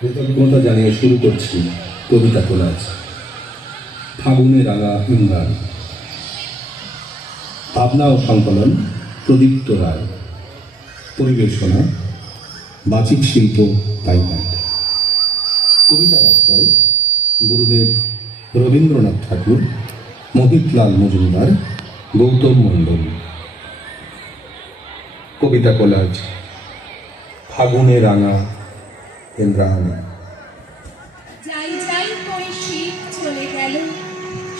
কৃতজ্ঞতা জানিয়ে শুরু করছি কবিতা কোলাজ ফাগুনে রাঙা ইমরান ভাবনা ও সংকলন, প্রদীপ্ত রায়। পরিবেশনা, বাচিক শিল্প তাইল্যান্ড কবিতার আশ্রয়, গুরুদেব রবীন্দ্রনাথ ঠাকুর, মোহিতলাল মজুমদার, গৌতম মণ্ডল। কবিতা কোলাজ, ফাগুনে রাঙা ইন্দ্রাণী যাই যাই করে শীত চলে গেল,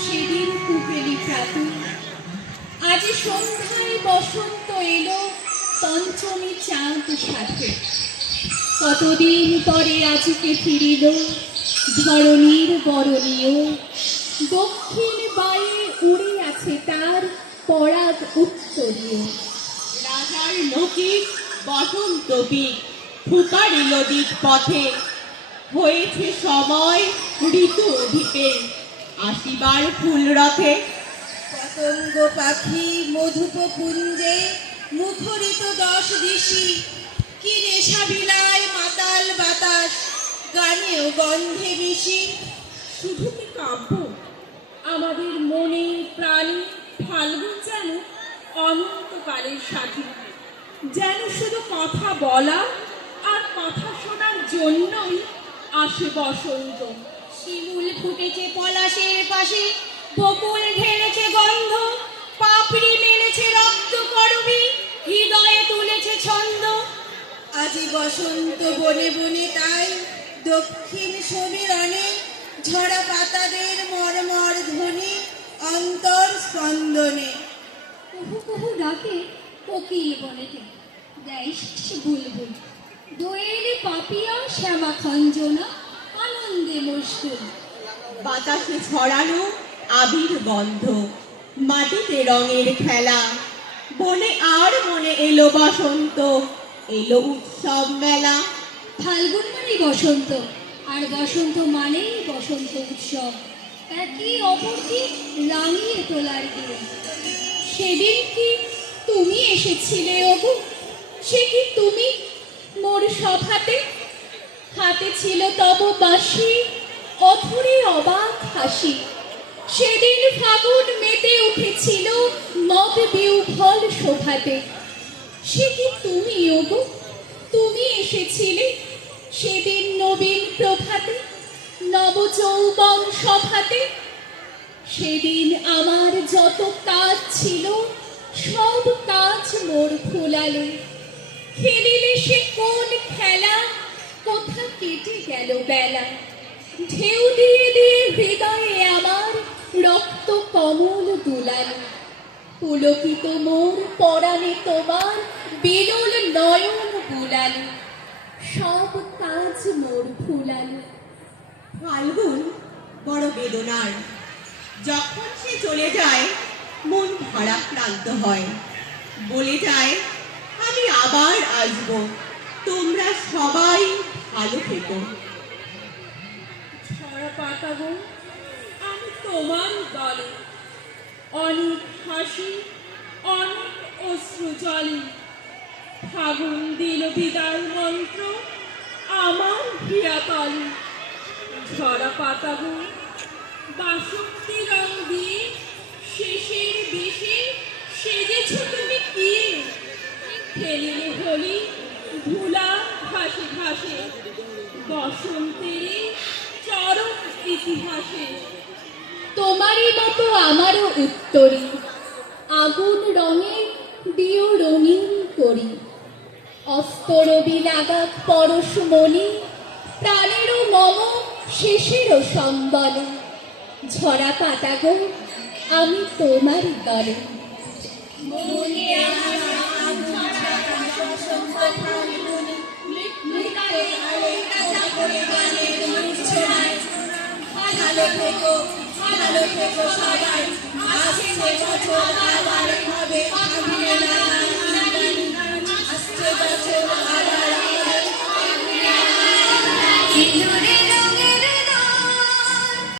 সেদিন কুপেলি প্রাতু আজ সন্ধ্যায় বসন্ত এলো, পঞ্চমী চাঁদ সাথে। কতদিন পরে আজকে ফিরিল, ধরণীর বরণীয়। দক্ষিণ বায়ে উড়ে আছে তার পরাগ উত্তরীয়। রাজার নকিক বসন্ত বীর। ফুকারি নদীর পথে হয়েছে সময় ঋতু অধিকে আসিবার ফুল রথে পতঙ্গ পাখি মধুপ পুঞ্জে মুখরিত দশ দিশি। কি নেশা বিলায় মাতাল বাতাস গানেও গন্ধে মিশি। শুধু কি কাব্য? আমাদের মনে প্রাণে ফাল্গুন যেন অনন্তকালের সাথী যেন শুধু কথা বলা জন্যই আসে বসন্ত। শিমুল ফুটেছে পলাশের পাশে বকুল ঢেলেছে গন্ধ পাপড়ি মেলেছে রক্ত করবি হৃদয়ে তুলেছে ছন্দ। আজি বসন্ত বনে বনে তাই দক্ষিণ সমীরণে ঝরা পাতাদের মরমর ধ্বনি অন্তর স্পন্দনে। কুহু কুহু ডাকে কোকিল বনেতে দেয় বুলবুল। দোয়েলে পাপিয়া শ্যামা খঞ্জনা আনন্দে মশগুল বাতাসে ছড়ানো আবির গন্ধ, মাটিতে রঙের খেলা। বনে আর মনে এলো বসন্ত, এলো উৎসব মেলা। ফাল্গুন মানে বসন্ত, আর বসন্ত মানেই বসন্ত উৎসব। একই অপরকে রাঙিয়ে তোলার দিন। সেদিন কি তুমি এসেছিলে অবু? সে কি তুমি মোর সভাতে? হাতে ছিল তব বাঁশি অথরে অবাক হাসি। সেদিন ফাগুন মেতে উঠেছিল মত বিউফল শোভাতে। সে কি তুমি, ওগো? তুমি এসেছিলে সেদিন নবীন প্রভাতে, নবযৌবন সভাতে। সেদিন আমার যত কাজ ছিল, সব কাজ মোর ফুলালো খেলিলে সে কোন খেলা বেলা। ঢেউ দিয়ে দিয়ে হৃদয়ে আমার রক্ত কমল দুলালো। পুলকিত মোর পরাণে তোমার বিরল নয়ন বুলালো সব কাজ মোর ভুলালো ফাল্গুন বড় বেদনার। যখন সে চলে যায়, মন ভারাক্রান্ত হয়। বলে যায়, আমি আবার আসব। তোমরা সবাই ভালো থেকো। পাতাবো আমি তোমার দলে অনেক হাসি, অনেক অশ্রু জলে ফাগুন দিল বিদায় মন্ত্র আমার হিয়াতলে। ঝরা পাতাবো। বাসন্তী রং দিয়ে শেষের বেশে সেজেছ তুমি কি? খেলিলে হলি, ধুলা, ঘাসে ঘাসে। বসন্তের চরম ইতিহাসে। তোমারই মতো আমারও উত্তরী। আগুন রঙে দিও রঙিন করি। অস্তরবি লাগা পরশমণি প্রাণেরও মম শেষেরও সম্বলে। ঝরা পাতা আমি তোমারই দলে। মনে ভালো থেকো, ভালো থেকো সবাই। আসছে বছর আবার হবে